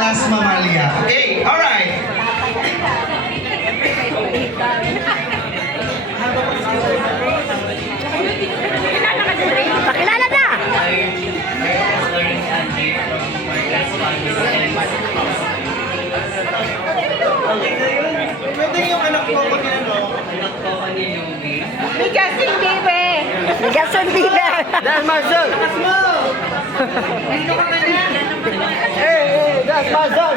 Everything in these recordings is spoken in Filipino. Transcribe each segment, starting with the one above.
Las Mamalia. Okay, alright. Pakilala na! Pwede yung anak ko pag ano. Ni Justin Bieber! Ni Justin Bieber! That's my son. hey, hey, that's my son.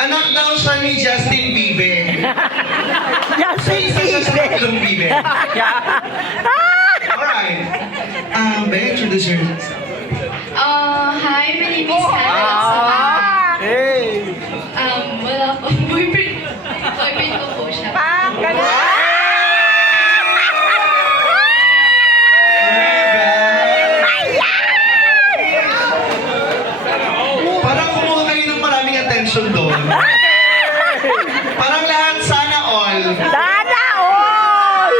Anak daw siya ni Justin Bieber. Justin Bieber! tatlong Bieber. Alright. Um, may introduce yourself. Uh, hi, my name is Hannah Sama. Hey. Um, wala po boyfriend. Boyfriend ko po siya. Parang kumuha kayo ng attention doon. Parang lahat sana all. Sana all!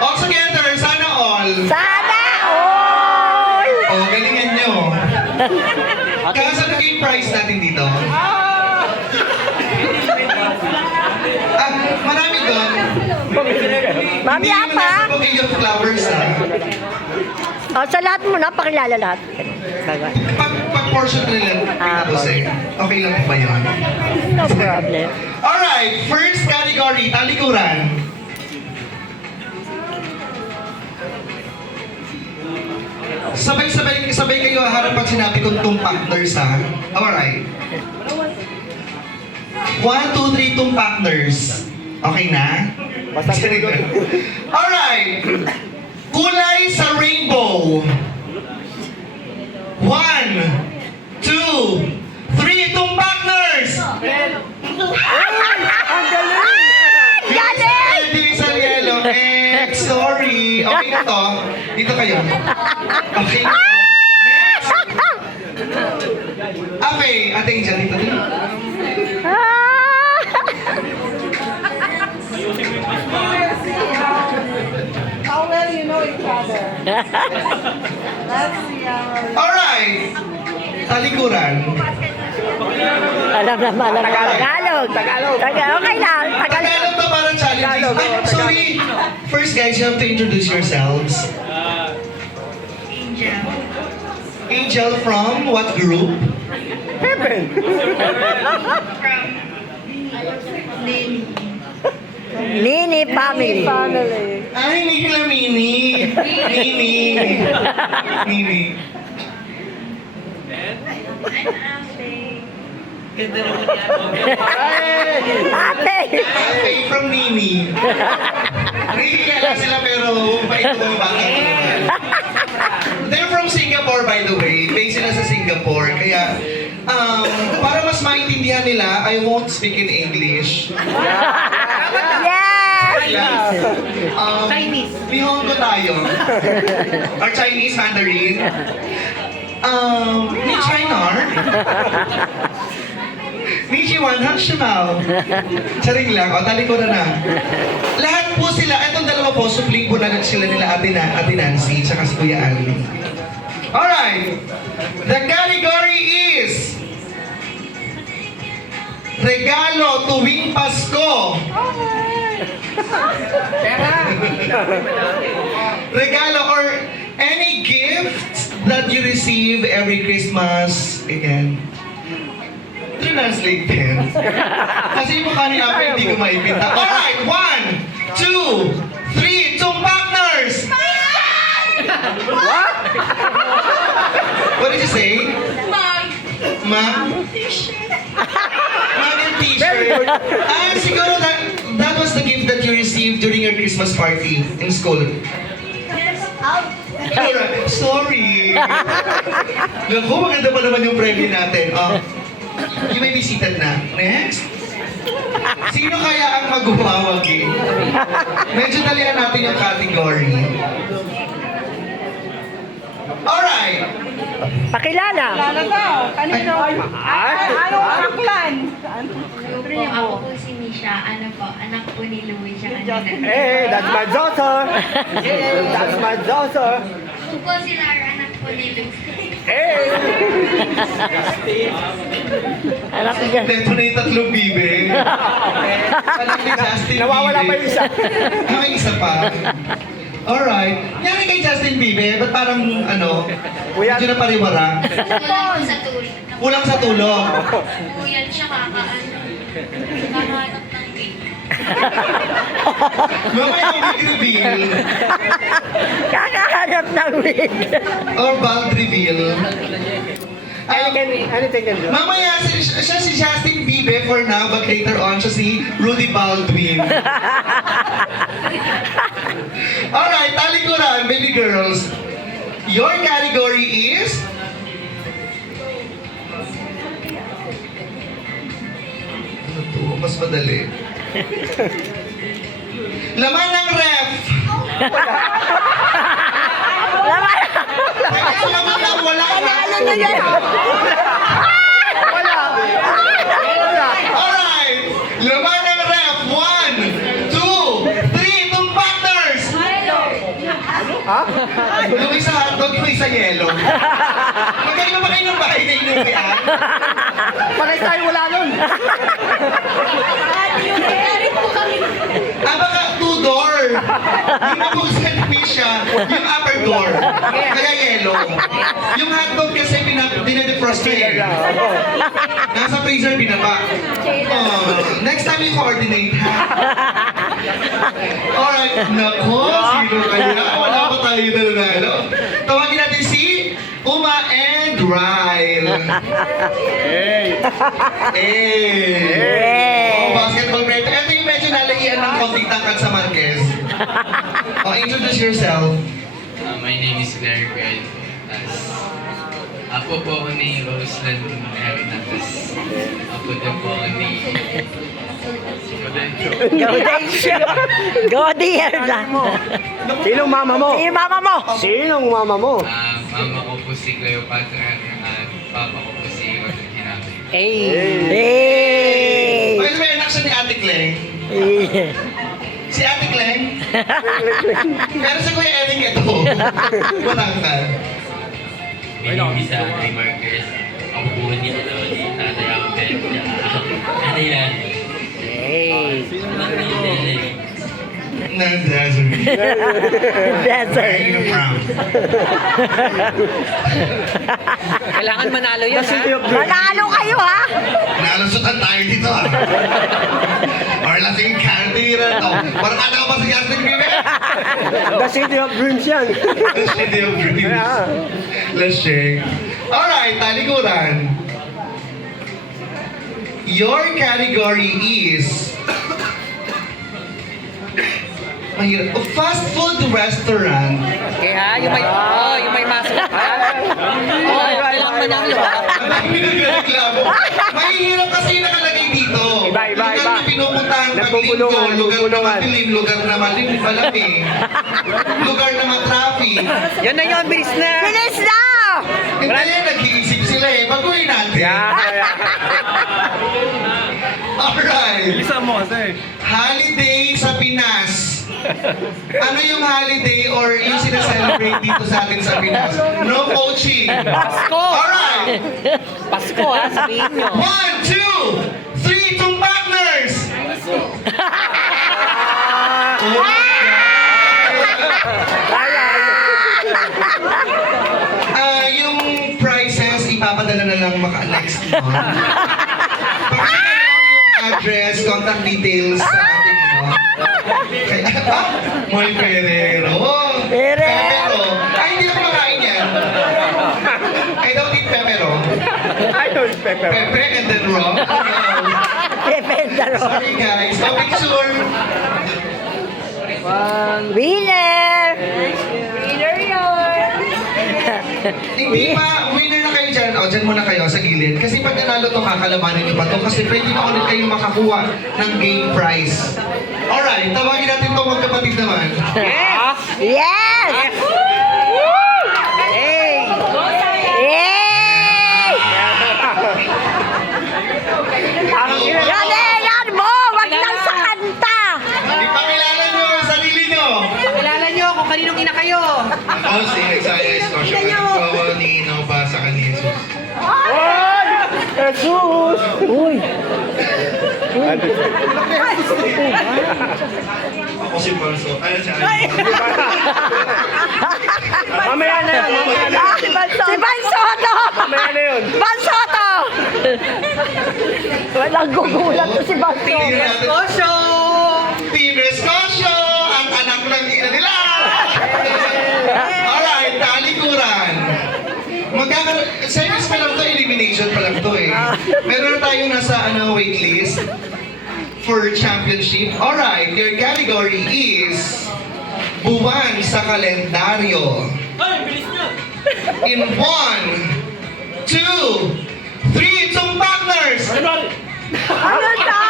All together, sana all. Sana all! Oh, galingan nyo. Kaya sa naging price natin dito? Ah, marami doon. Mamaya Hindi pa! naman nasa bouquet of flowers ah. O, sa lahat mo na, pakilala lahat. Pag, Ah, tapos eh. Okay lang po ba yun? No problem. Alright, first category, talikuran. Sabay-sabay sabay kayo harap pag sinabi kong tumpakners ha. Alright. One, two, three, tumpakners. Okay na? Basta. Alright. Kulay sa rainbow. One, two, three, tumpakners! Ang galing! Galing! Hindi sa yellow. Eh, sorry. Okay na to. Dito kayo. Okay. Next. Okay, ate Angel, dito. dito. How well you know each other? Let's see our... Alright. Talikuran. Alam na alam na. Tagalog. Tagalog. Tagalog. Okay lang. Tagalog. Tagalog to parang challenges. Tagalog, Ay, oo, sorry. First guys, you have to introduce yourselves. Angel. Angel from what group? Heaven. From Lynn. Nini family. Family. Ay, hindi kila Mini. Mini. Mini. Ate! Ate from Nini. Really kaya sila pero bait ko mga bata ko naman. They're from Singapore by the way. Based sila sa Singapore. Kaya um, para mas maintindihan nila, I won't speak in English. Yes! Um, Chinese. Nihongo tayo. Or Chinese Mandarin. Um, ni Chinar. Ni Jiwan Hakshimao. Charing lang. O, tali ko na na. Lahat po sila, itong dalawa po, supling po na sila nila Ate, na, Ate Nancy, tsaka si Kuya Ali. Alright. The category is Regalo tuwing Pasko. Regalo or that you receive every Christmas. Again. Translate din. Kasi yung mukha ni Ape hindi ko maipinta. Alright, one, two, three, two partners! What? What did you say? Mom. T-shirt. Ma'am yung t-shirt. Ah, siguro that, that was the gift that you received during your Christmas party in school. Alright, sorry. Naku, maganda pa naman yung premyo natin. Oh, you may be seated na. Next. Sino kaya ang magumawag eh? Medyo dalian natin yung category. Alright. Pakilala. Lala daw. Kanino? Ay, anong aklan? Hello po, ako po si Misha. Ano po, anak po ni Louie siya kanina. Hey, that's my daughter. Hey, that's my daughter. Ako po si Lara, anak po ni Luke. Hey! Anak ko dyan. Ito na yung tatlong bibe. Alam ni Justin Nawawala pa yung isa. Ah, may isa pa. Alright. Nangyari kay Justin Bieber, ba't parang ano, Kuya. medyo na pariwara? Po sa tulog. Kulang sa tulong. Puyat siya kakaano. Kakahanap. Mamaya yung big reveal Kakahanap ng wig. or bald reveal. Um, Anything, anything can do. mamaya si, siya si Justin Bieber for now, but later on siya si Rudy Baldwin. Alright, talikuran, baby girls. Your category is... Ano to? Mas madali. Laman ng ref. Laman. Laman ng wala Ano na yan? Wala! Wala! Alright! Laman ng ref. One, two, three. Itong partners. Ha? Yung isa hotdog, yung isa yellow. Magkaiba ba kayo ng bahay na inuwian? Patay tayo wala nun! Ah, baka two-door. Yung nabuksan ni siya, yung upper door. Kaya yellow. Yung hotdog kasi niya eh. Nasa freezer binaba. Oh, next time you coordinate, ha? Alright, nako, sino kaya? Wala pa tayo na nanalo. Tawagin natin si Uma and Ryle. Hey! Eh! Oh, basketball player. Ito yung medyo nalaian ng konting tangkad sa Marquez. Oh, introduce yourself. Uh, my name is Guy. Tapos, apo po ako ni Roseland Hernandez. Apo din po ako ni... Gaudensyo. Gaudier na. Sinong mama mo? Si mama mo. Sinong mama mo? Ah, mama ko po si Cleopatra at papa ko po si Gordon Hinabi. Hey. By the way, anak siya ni Ate Cleng. Si Ate Cleng. Pero si Kuya Eric ito. Matangkad. Binibig sa kay Marcus. Ako po ni ito Tatay Abel. Ano yan? Hey. Ng Desiree. Desert. Very proud. Kailangan manalo yan, ha? Manalo kayo ha. Nalusutan tayo dito ah. Or lasing candidate na to. Parang kala ko ba si Justin Bieber? The city of dreams yan. The city of dreams. Yeah. Let's shake. Alright, talikuran. Your category is... Mahirap. Oh, Fast food restaurant. Kaya, yung may, oh, yung may masok. Oh, kailangan manalo? Ang pinagreklamo. Mahihirap kasi yung nakalagay dito. Iba, iba, lugar iba. na pinupuntahan pag linggo, lugar na madilim, lugar na malim, malamig, lugar na matraffic. Yan na yun, bilis na. Bilis na. Hindi yan, nag-iisip sila eh. Baguhin natin. Yeah, yeah. Alright. Bilisan mo kasi. Holiday sa Pinas. Ano yung holiday or yung sinaselebrate dito sa atin sa Pinas? No coaching. Pasko. Alright. Pasko, ha? Sabihin nyo. One, two, three, two partners! Ah, yung prices, ipapadala na lang maka next month. Pakita na lang yung address, contact details ano. Kaya, ah, Moy Ferrero. Ferrero. Ay, hindi ako makain yan. I don't eat pepero. I don't pepper. Pepe and then raw. No. Depende ro. Sorry guys. So, picture. Winner. Winner yun. Hindi pa, winner na kayo dyan. O, dyan muna kayo sa gilid. Kasi pag nanalo to, kakalabanin nyo pa to. Kasi pwede na ulit kayo makakuha ng game prize. Alright, tawagin natin to magkapatid naman. Yes! Yes. Hey! Yay! Parang ina. Galingan mo! Wag lang sa kanta! Ipakilala nyo ang sarili nyo. Pakilala nyo kung kaninong ina kayo. Oh, sige, excited. Yes, Osho. Ano ni Nova sa kanina, Jesus? Jesus! Ako si Marso. Ano siya? Mamaya na yun, mamaya na yun. si Bansoto! Mamaya na yun. Bansoto! Walang gugulat to si Bansoto. Osho! Team Escosio! Ang anak ng ina nila! Alright, talikuran. Magkakaroon, series pa lang to, elimination pa lang to eh. Meron na tayong nasa ano, waitlist for championship. Alright, your category is buwan sa kalendaryo. In one, two, three, itong partners! Ano ta?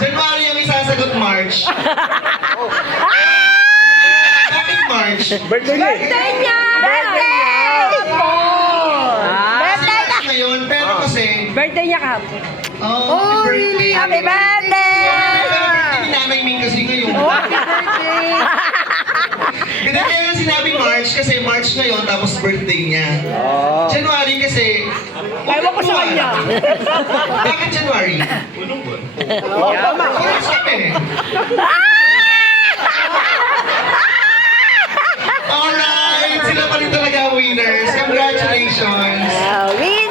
January yung isasagot March. Bakit March? Birthday niya. Birthday niya! Birthday! Kasi March ngayon, pero kasi... Kahapon. Oh, happy birthday! Happy birthday! Ming kasi ngayon. Happy birthday! Hindi kaya nga sinabi March kasi March ngayon tapos birthday niya. January kasi... Ewan ko sa kanya. Bakit January? Unong buwan. March kami. Alright! Sila pa rin talaga winners. Congratulations! Wow.